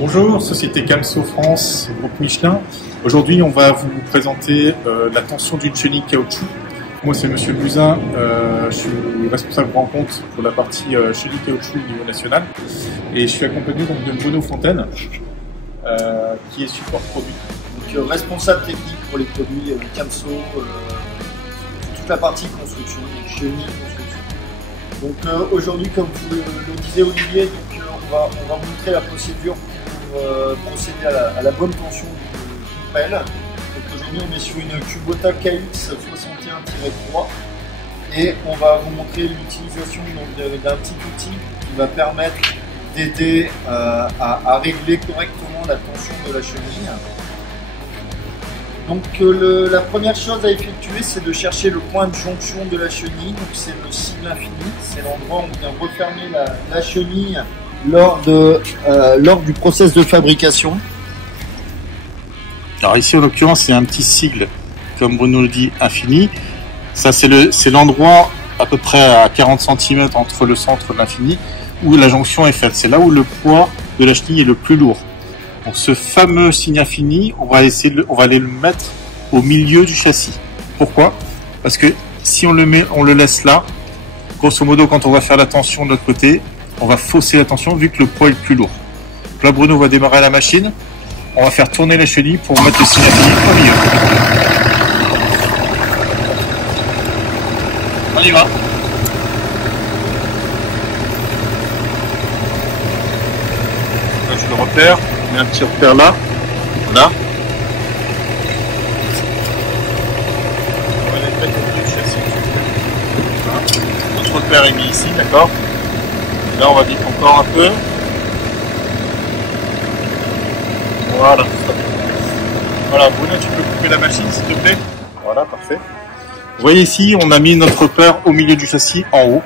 Bonjour, Société Camso France, groupe Michelin. Aujourd'hui, on va vous présenter la tension d'une chenille caoutchouc. Moi, c'est Monsieur Buzyn, je suis responsable grand compte pour la partie chenille caoutchouc au niveau national. Et je suis accompagné donc de Bruno Fontaine, qui est support produit. Donc, responsable technique pour les produits Camso, toute la partie construction, chenille construction. Donc aujourd'hui, comme vous le disait Olivier, donc, on va montrer la procédure pour procéder à la bonne tension d'une pelle. Donc aujourd'hui, on est sur une Kubota KX 61-3 et on va vous montrer l'utilisation d'un petit outil qui va permettre d'aider à régler correctement la tension de la chenille. Donc la première chose à effectuer, c'est de chercher le point de jonction de la chenille. Donc c'est le cible infini, c'est l'endroit où on vient refermer la chenille lors du process de fabrication. Alors ici, en l'occurrence, c'est un petit sigle, comme Bruno le dit, infini. Ça, c'est l'endroit à peu près à 40 cm entre le centre de l'infini où la jonction est faite. C'est là où le poids de la chenille est le plus lourd. Donc ce fameux signe infini, on va aller le mettre au milieu du châssis. Pourquoi? Parce que si on le laisse là, grosso modo, quand on va faire la tension de l'autre côté, on va fausser la tension vu que le poids est le plus lourd. Donc là, Bruno va démarrer la machine. On va faire tourner la chenille pour mettre le signe infini au milieu. On y va. Là, je le repère. On met un petit repère là. Voilà. On va les mettre au milieu du châssis. Voilà. Notre repère est mis ici, d'accord. Là, on va vite encore un peu. Voilà. Voilà, Bruno, tu peux couper la machine, s'il te plaît. Voilà, parfait. Vous voyez ici, on a mis notre repère au milieu du châssis, en haut.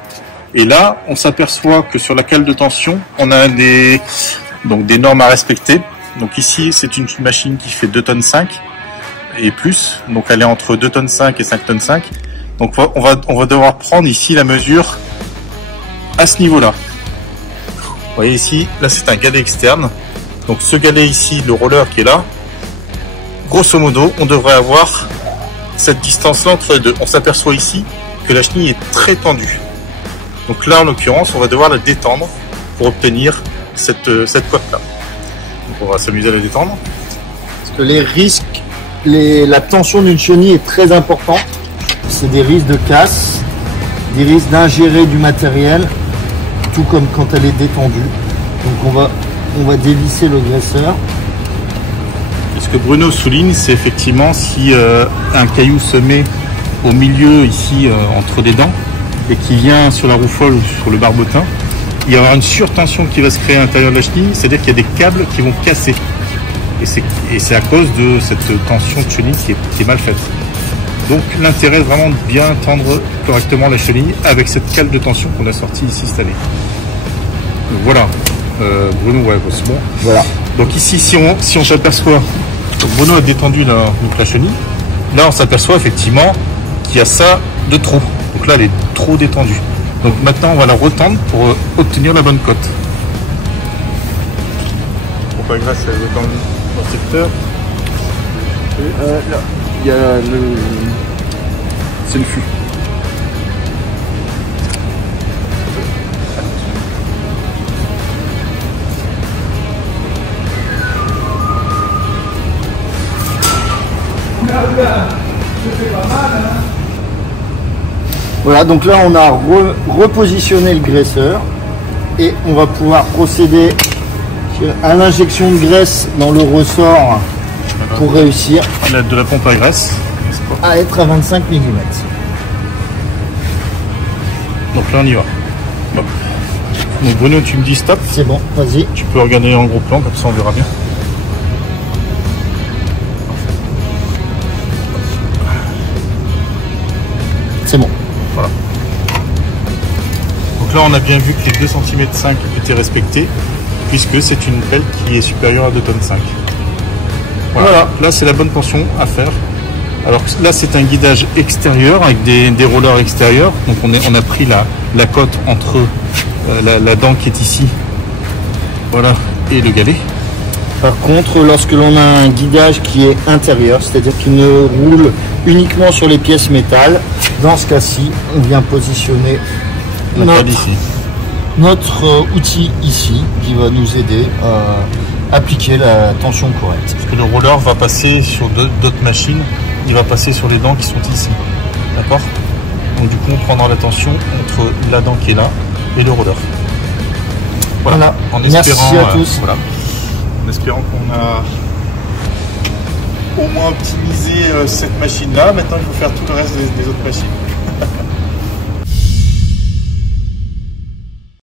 Et là, on s'aperçoit que sur la cale de tension, on a des normes à respecter. Donc ici, c'est une machine qui fait 2,5 tonnes et plus. Donc elle est entre 2,5 tonnes et 5,5 tonnes. Donc on va devoir prendre ici la mesure à ce niveau-là. Vous voyez ici, là c'est un galet externe. Donc ce galet ici, le roller qui est là, grosso modo, on devrait avoir cette distance-là entre les deux. On s'aperçoit ici que la chenille est très tendue. Donc là, en l'occurrence, on va devoir la détendre pour obtenir cette cote-là. Donc on va s'amuser à la détendre. Parce que les risques, la tension d'une chenille est très importante. C'est des risques de casse, des risques d'ingérer du matériel, tout comme quand elle est détendue. Donc on va dévisser le graisseur. Et ce que Bruno souligne, c'est effectivement si un caillou se met au milieu ici entre les dents et qui vient sur la rouffole ou sur le barbotin, il va y avoir une surtension qui va se créer à l'intérieur de la chenille, c'est-à-dire qu'il y a des câbles qui vont casser. Et c'est à cause de cette tension de chenille qui est mal faite. Donc l'intérêt est vraiment de bien tendre correctement la chenille avec cette cale de tension qu'on a sortie ici cette année. Donc, voilà. Bruno, ouais, c'est bon. Voilà. Donc ici, si on s'aperçoit, Bruno a détendu la chenille, là on s'aperçoit effectivement qu'il y a ça de trop. Donc là elle est trop détendue. Donc maintenant on va la retendre pour obtenir la bonne cote. Pourquoi grâce dans le secteur là, il y a c'est le fût. Voilà, donc là on a repositionné le graisseur et on va pouvoir procéder à l'injection de graisse dans le ressort pour réussir à l'aide de la pompe à graisse à être à 25 mm. Donc là on y va. Hop. Donc Bruno, tu me dis stop. C'est bon, vas-y. Tu peux regarder en gros plan, comme ça on verra bien. C'est bon. Voilà. Donc là on a bien vu que les 2,5 cm étaient respectés, puisque c'est une pelle qui est supérieure à 2,5 tonnes. Voilà, là c'est la bonne tension à faire. Alors là c'est un guidage extérieur avec des rollers extérieurs. Donc on a pris la cote entre la dent qui est ici, voilà, et le galet. Par contre, lorsque l'on a un guidage qui est intérieur, c'est-à-dire qu'il ne roule uniquement sur les pièces métal, dans ce cas-ci, on vient positionner notre outil ici qui va nous aider à appliquer la tension correcte. Parce que le roller va passer sur d'autres machines, il va passer sur les dents qui sont ici. D'accord? Donc du coup on prendra la tension entre la dent qui est là et le roller. Voilà. En espérant, merci à tous. Voilà. En espérant qu'on a au moins optimisé cette machine là. Maintenant il faut faire tout le reste des autres machines.